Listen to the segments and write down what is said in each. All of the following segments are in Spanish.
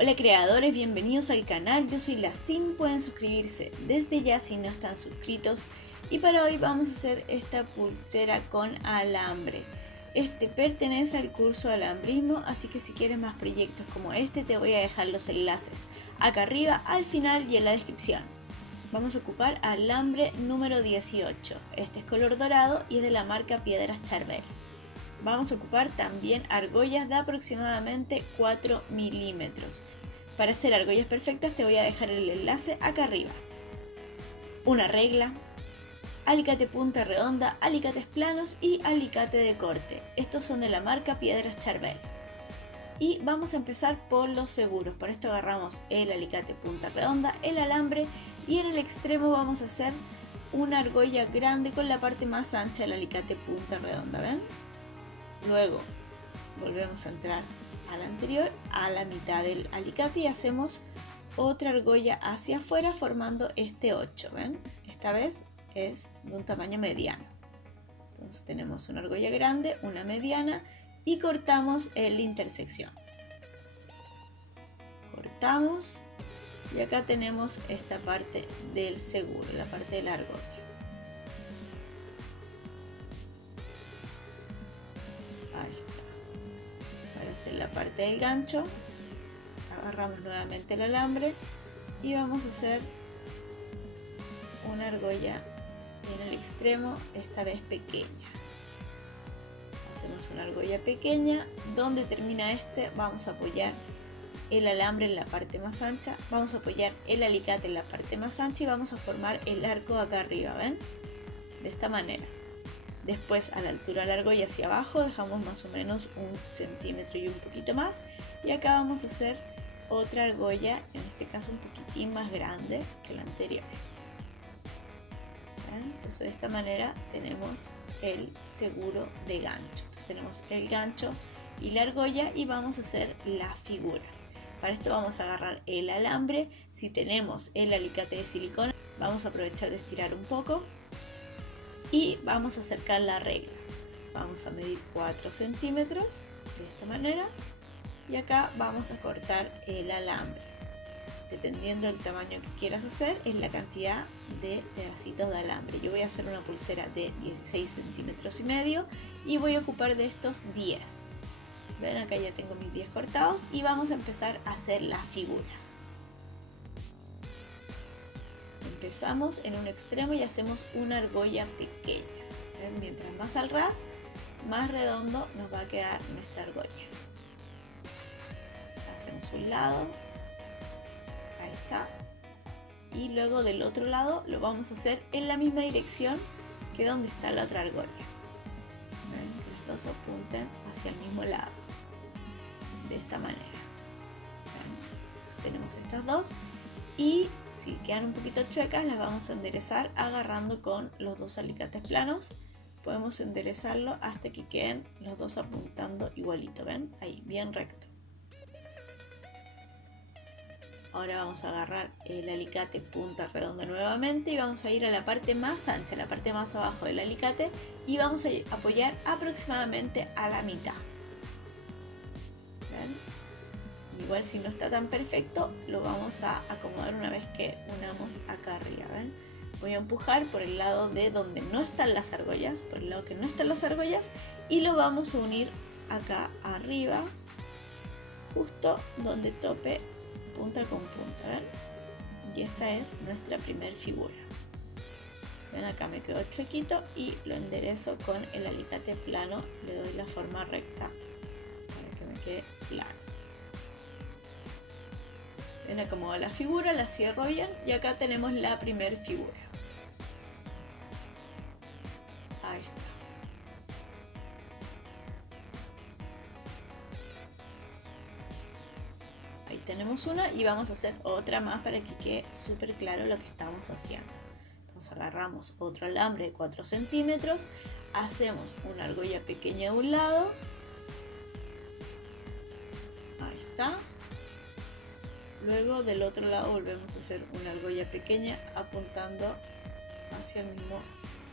Hola creadores, bienvenidos al canal, yo soy la Sim, pueden suscribirse desde ya si no están suscritos. Y para hoy vamos a hacer esta pulsera con alambre. Este pertenece al curso de alambrismo, así que si quieres más proyectos como este te voy a dejar los enlaces acá arriba, al final y en la descripción. Vamos a ocupar alambre número 18, este es color dorado y es de la marca Piedras Charbel. Vamos a ocupar también argollas de aproximadamente 4 milímetros. Para hacer argollas perfectas te voy a dejar el enlace acá arriba. Una regla, alicate punta redonda, alicates planos y alicate de corte. Estos son de la marca Piedras Charbel. Y vamos a empezar por los seguros. Para esto agarramos el alicate punta redonda, el alambre y en el extremo vamos a hacer una argolla grande con la parte más ancha del alicate punta redonda, ¿ven? Luego volvemos a entrar al anterior, a la mitad del alicate y hacemos otra argolla hacia afuera formando este 8, ¿ven? Esta vez es de un tamaño mediano. Entonces tenemos una argolla grande, una mediana y cortamos en la intersección. Cortamos y acá tenemos esta parte del seguro, la parte de la argolla. Ahí está. Para hacer la parte del gancho, agarramos nuevamente el alambre y vamos a hacer una argolla en el extremo, esta vez pequeña. Hacemos una argolla pequeña, donde termina este vamos a apoyar el alambre en la parte más ancha, vamos a apoyar el alicate en la parte más ancha y vamos a formar el arco acá arriba, ¿ven? De esta manera. Después a la altura de la argolla hacia abajo dejamos más o menos 1 centímetro y un poquito más y acá vamos a hacer otra argolla, en este caso un poquitín más grande que la anterior. ¿Ven? Entonces de esta manera tenemos el seguro de gancho. Entonces tenemos el gancho y la argolla y vamos a hacer las figuras. Para esto vamos a agarrar el alambre, si tenemos el alicate de silicona vamos a aprovechar de estirar un poco y vamos a acercar la regla. Vamos a medir 4 centímetros de esta manera y acá vamos a cortar el alambre. Dependiendo del tamaño que quieras hacer es la cantidad de pedacitos de alambre. Yo voy a hacer una pulsera de 16 centímetros y medio y voy a ocupar de estos 10. Ven, acá ya tengo mis 10 cortados y vamos a empezar a hacer las figuras. Empezamos en un extremo y hacemos una argolla pequeña. ¿Ven? Mientras más al ras, más redondo nos va a quedar nuestra argolla. Hacemos un lado, ahí está, y luego del otro lado lo vamos a hacer en la misma dirección que donde está la otra argolla. ¿Ven? Que las dos apunten hacia el mismo lado, de esta manera. ¿Ven? Entonces tenemos estas dos y si quedan un poquito chuecas las vamos a enderezar agarrando con los dos alicates planos. Podemos enderezarlo hasta que queden los dos apuntando igualito, ¿ven? Ahí, bien recto. Ahora vamos a agarrar el alicate punta redonda nuevamente y vamos a ir a la parte más ancha, la parte más abajo del alicate y vamos a apoyar aproximadamente a la mitad. ¿Ven? Igual si no está tan perfecto lo vamos a acomodar una vez que unamos acá arriba, ¿ven? Voy a empujar por el lado de donde no están las argollas, por el lado que no están las argollas y lo vamos a unir acá arriba, justo donde tope punta con punta, ¿ven? Y esta es nuestra primer figura. Ven, acá me quedó chuequito y lo enderezo con el alicate plano, le doy la forma recta para que me quede plano. Ven, acomodo la figura, la cierro bien y acá tenemos la primer figura. Ahí está. Ahí tenemos una y vamos a hacer otra más para que quede súper claro lo que estamos haciendo. Entonces agarramos otro alambre de 4 centímetros, hacemos una argolla pequeña de un lado. Ahí está. Luego del otro lado volvemos a hacer una argolla pequeña apuntando hacia el mismo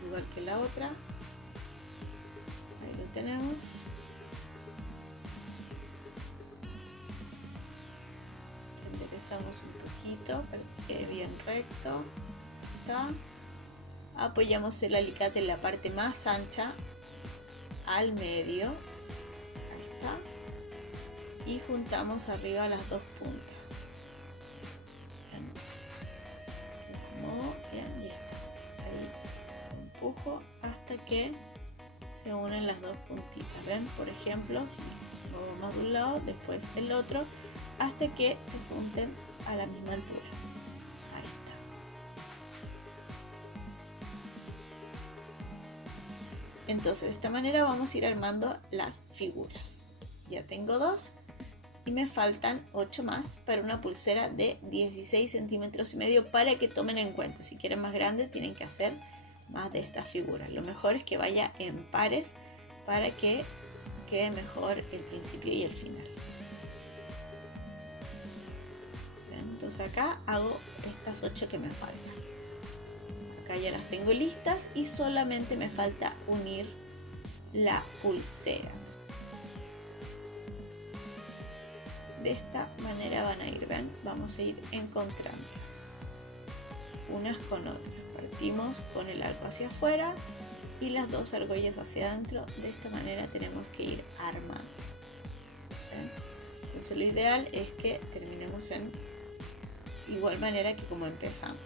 lugar que la otra. Ahí lo tenemos. deslizamos un poquito para que quede bien recto. Está. Apoyamos el alicate en la parte más ancha al medio. Ahí está. Y juntamos arriba las dos puntas. Bien. Lo acomodo bien y está. Ahí empujo hasta que se unen las dos puntitas. ¿Ven? Por ejemplo, si muevo más de un lado, después el otro, hasta que se junten a la misma altura. Ahí está. Entonces, de esta manera vamos a ir armando las figuras. Ya tengo 2 y me faltan 8 más para una pulsera de 16 centímetros y medio, para que tomen en cuenta. Si quieren más grande, tienen que hacer más de estas figuras. Lo mejor es que vaya en pares para que quede mejor el principio y el final. Entonces acá hago estas 8 que me faltan. Acá ya las tengo listas y solamente me falta unir la pulsera. De esta manera van a ir, ¿ven? Vamos a ir encontrándolas unas con otras. Partimos con el arco hacia afuera y las dos argollas hacia adentro. De esta manera tenemos que ir armando. ¿Ven? Entonces lo ideal es que terminemos en igual manera que como empezamos.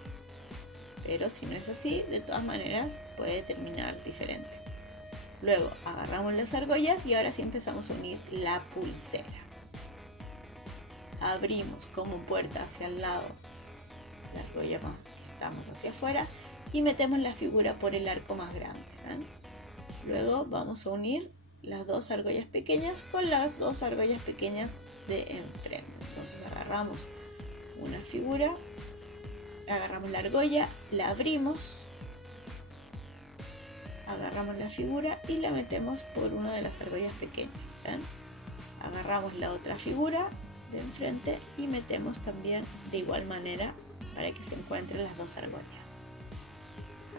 Pero si no es así, de todas maneras puede terminar diferente. Luego agarramos las argollas y ahora sí empezamos a unir la pulsera. Abrimos como puerta hacia el lado la argolla más que estamos hacia afuera y metemos la figura por el arco más grande. ¿Ven? Luego vamos a unir las dos argollas pequeñas con las dos argollas pequeñas de enfrente. Entonces agarramos una figura, agarramos la argolla, la abrimos, agarramos la figura y la metemos por una de las argollas pequeñas. ¿Ven? Agarramos la otra figura de enfrente y metemos también de igual manera para que se encuentren las dos argollas.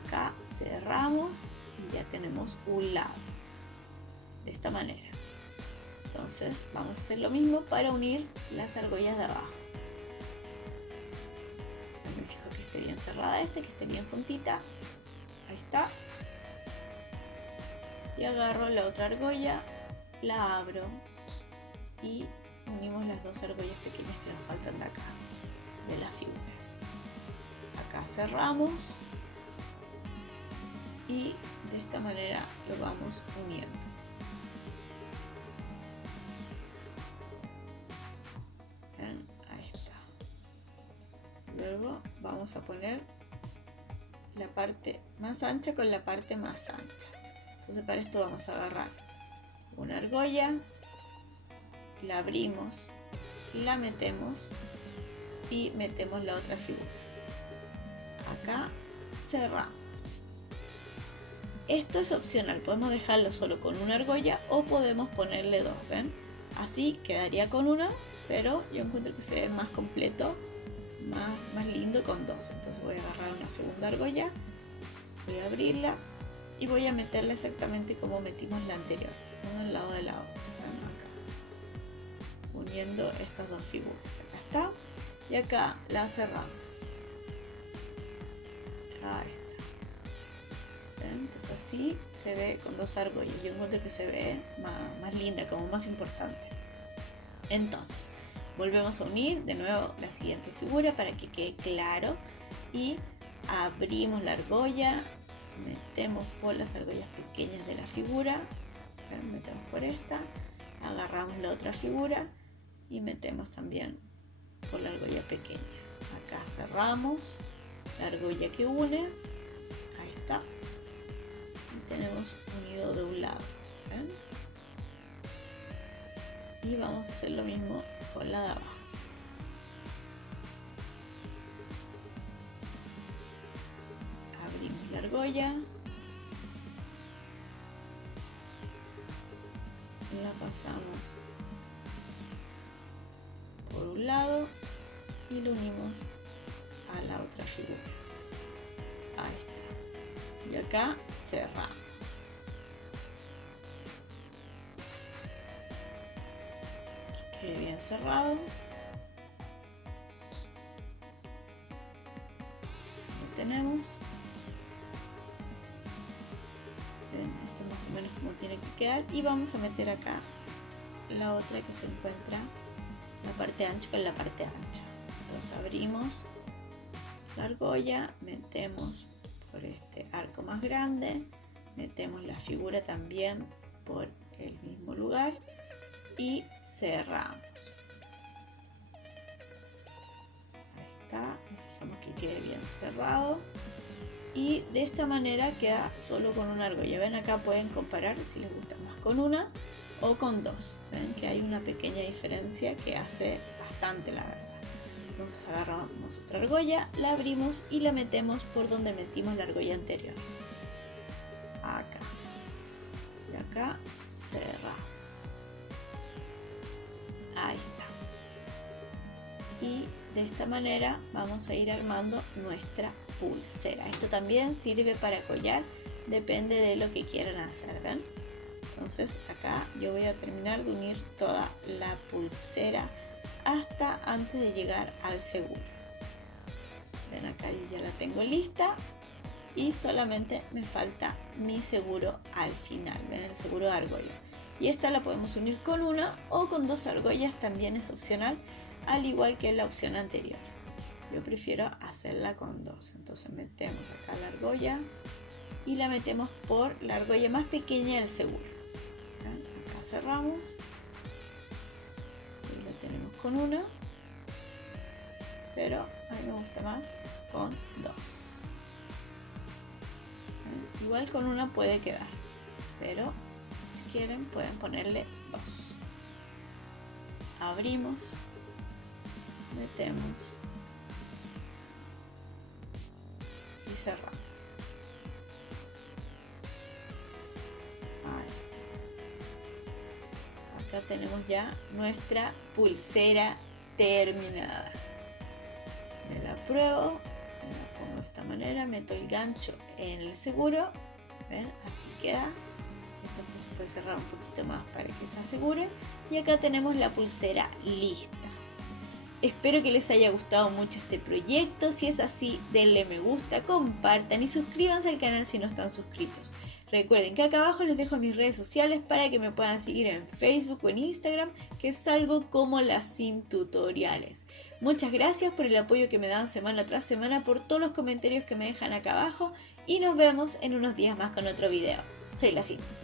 Acá cerramos y ya tenemos un lado de esta manera. Entonces vamos a hacer lo mismo para unir las argollas de abajo. Me fijo que esté bien cerrada que esté bien juntita. Ahí está. Y agarro la otra argolla, la abro y unimos las dos argollas pequeñas que nos faltan de acá, de las figuras. Acá cerramos y de esta manera lo vamos uniendo. ¿Ven? Ahí está. Luego vamos a poner la parte más ancha con la parte más ancha. Entonces para esto vamos a agarrar una argolla, la abrimos, la metemos y metemos la otra figura. Acá cerramos. Esto es opcional, podemos dejarlo solo con una argolla o podemos ponerle dos, ¿ven? Así quedaría con una, pero yo encuentro que se ve más completo, más lindo con dos. Entonces voy a agarrar una segunda argolla, voy a abrirla y voy a meterla exactamente como metimos la anterior, uno al lado de la otra. Uniendo estas dos figuras. Acá está y acá la cerramos. Ahí está. ¿Ven? Entonces así se ve con dos argollas. Yo encuentro que se ve más linda, como más importante. Entonces volvemos a unir de nuevo la siguiente figura para que quede claro y abrimos la argolla, metemos por las argollas pequeñas de la figura. ¿Ven? Metemos por esta, agarramos la otra figura y metemos también por la argolla pequeña. Acá cerramos la argolla que une. Ahí está. Y tenemos unido de un lado. ¿Ven? Y vamos a hacer lo mismo con la de abajo. Abrimos la argolla. La pasamos por un lado y lo unimos a la otra figura. Ahí está. Y acá cerramos. Que quede bien cerrado. tenemos. Ven, esto más o menos como tiene que quedar. Y vamos a meter acá la otra que se encuentra la parte ancha con la parte ancha. Entonces abrimos la argolla, metemos por este arco más grande, metemos la figura también por el mismo lugar y cerramos. Ahí está, fijamos que quede bien cerrado y de esta manera queda solo con una argolla. Ven, acá pueden comparar si les gusta más con una o con dos. Ven que hay una pequeña diferencia que hace bastante, la verdad. Entonces agarramos otra argolla, la abrimos y la metemos por donde metimos la argolla anterior. Acá. Y acá cerramos. Ahí está. Y de esta manera vamos a ir armando nuestra pulsera. Esto también sirve para collar, depende de lo que quieran hacer, ¿ven? Entonces acá yo voy a terminar de unir toda la pulsera hasta antes de llegar al seguro. Ven, acá yo ya la tengo lista y solamente me falta mi seguro al final. Ven, el seguro de argolla. Y esta la podemos unir con una o con dos argollas, también es opcional, al igual que la opción anterior. Yo prefiero hacerla con dos. Entonces metemos acá la argolla y la metemos por la argolla más pequeña del seguro. ¿Ven? Acá cerramos. Y la tenemos con una, pero a mí me gusta más con dos. ¿Ven? Igual con una puede quedar, pero si quieren pueden ponerle dos. Abrimos, metemos y cerramos. Ahí está. Acá tenemos ya nuestra pulsera terminada. Me la pruebo, me la pongo de esta manera, meto el gancho en el seguro. ¿Ven? Así queda. Esto se puede cerrar un poquito más para que se asegure. Y acá tenemos la pulsera lista. Espero que les haya gustado mucho este proyecto. Si es así, denle me gusta, compartan y suscríbanse al canal si no están suscritos. Recuerden que acá abajo les dejo mis redes sociales para que me puedan seguir en Facebook o en Instagram, que salgo como Lacin Tutoriales. Muchas gracias por el apoyo que me dan semana tras semana, por todos los comentarios que me dejan acá abajo y nos vemos en unos días más con otro video. Soy Lacin.